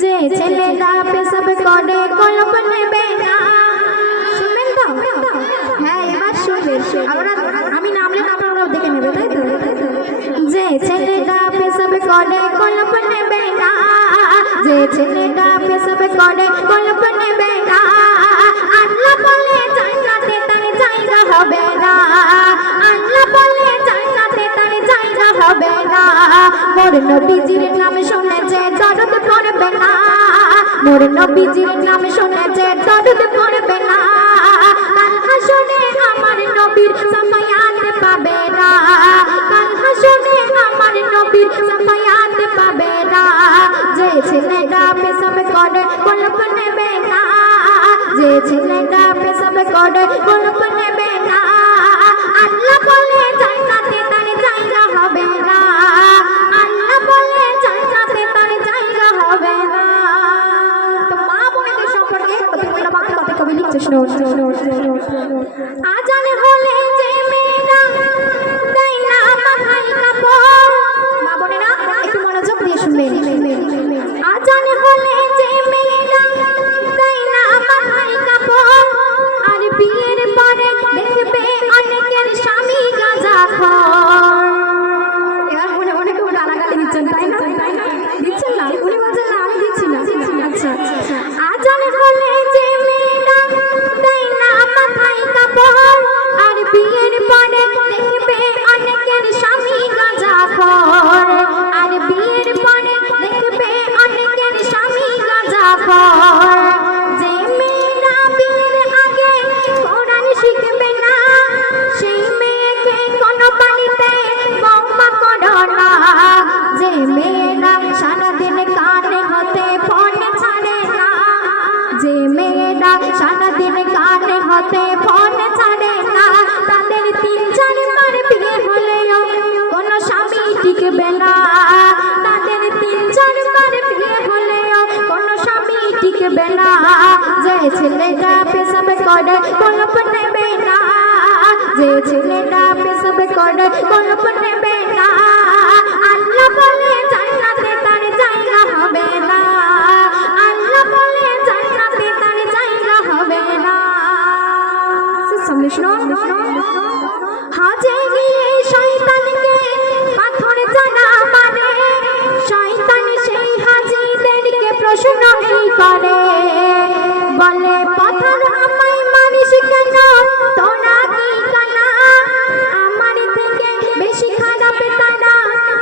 যে ছেলেটা পেশাব করে কলপ নেবে না। শুনবেন তো? হ্যাঁ এবার শুনবেন। আমি নামলে আপনারা দেখে নেবে, তাই তো? যে ছেলেটা পেশাব করে কলপ নেবে না, যে ছেলেটা পেশাব করে কলপ নেবে না, আল্লাহ বলে জান্নাতে তার জায়গা হবে না, আল্লাহ বলে জান্নাতে তার জায়গা হবে না। মোর নবীজির নাম শুনে যে দরদ পড়বে না, মোর নবীজির নাম শুনে যে দরদ পড়বে না, কাল হাসরে আমার নবীর সাফায়াত পাবে না, কাল হাসরে আমার নবীর সাফায়াত পাবে না। যে ছেলেটা পেশাব করে কলপ নেবে না, যে ছেলেটা পেশাব করে কলপ নেবে না, আল্লাহ বলে জান্নাতে তার জায়গা হবে না, আল্লাহ বলে জান্নাতে তার জায়গা হবে না। তো মা বোনদের সম্পর্কে কত কবি লিখছে, আজান হলে যে মেয়েরা দেয় না মাথায় কাপড়, মা বোনেরা একটু মনোযোগ দিয়ে শুনবেন। আজান হলে যে মেয়েরা দেয় না মাথায় কাপড়, আর বিয়ের পরে দেখবে অনেকের স্বামী গাঁজাখোর। এবার মনে মনে খুব গালাগালি দিচ্ছেন, তাই না? দিচ্ছেন না? উনি বলছেন না, আমি দিচ্ছি না। আচ্ছা, আজান হলে যে মেয়েরা দেয় না মাথায় কাপড়, আর বিয়ের পরে দেখবে অনেকের স্বামী গাঁজাখোর, আর বিয়ের পরে দেখবে অনেকের স্বামী গাঁজাখোর। যে মেয়েরা বিয়ের আগে কোরআন শিখবে না, সেই মেয়েকে কোনো বাড়িতে বৌমা করো না। যে মেয়েরা সারাদিন কানে হতে ফোন ছাড়ে না, যে মেয়েরা সারাদিন কানে হতে ফোন ছাড়ে না, তাদের 3-4 বার বিয়ে হলেও কোনো স্বামী টিকবে না, তাদের 3-4 বার বিয়ে হলেও কোনো স্বামী টিকবে না। যে ছেলেটা পেশাব করে কলপ নেবে না, যে ছেলেটা পেশাব করে কলপ নেবে না, আল্লাহ বলে জান্নাতে তার জায়গা হবে না, আল্লাহ বলে জান্নাতে তার জায়গা হবে না। সামনে শুনো, হাজে গিয়ে শয়তানকে পাথর জানা মানে, শয়তান সেই হাজিদেরকে প্রশ্ন করে, বলে পাথর আমায় মারিস কেন, তোরা কি কানা? আমার থেকে বেশি খারাপ তারা,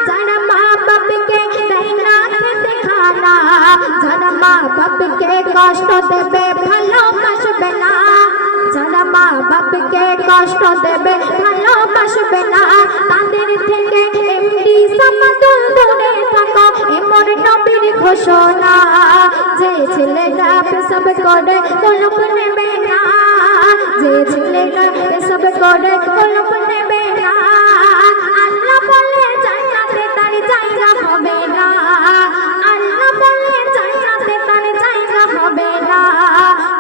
যারা মা বাপকে দেয় না খেতে খানা, যারা মা বাপকে কষ্ট দেবে ভালোবাসবে না, যারা মা বাপকে কষ্ট দেবে ভালোবাসবে না, তাদের থেকে এমডি সামাদুল দূরে থাকো, এমন নবীর ঘোষণা। যে ছেলেটা পেশাব করে কলপ নেবে না, যে ছেলেটা পেশাব করে কলপ নেবে না, আল্লাহ বলে জান্নাতে তার জায়গা হবে না, আল্লাহ বলে জান্নাতে তার জায়গা হবে না।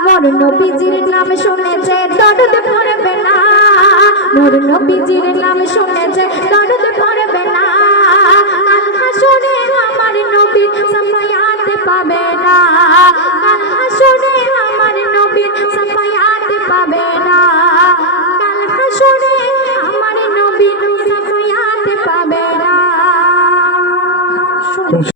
মোর নবীজির নাম শুনে যে দরদ পড়বে না, মোর নবীজির নাম শুনে যে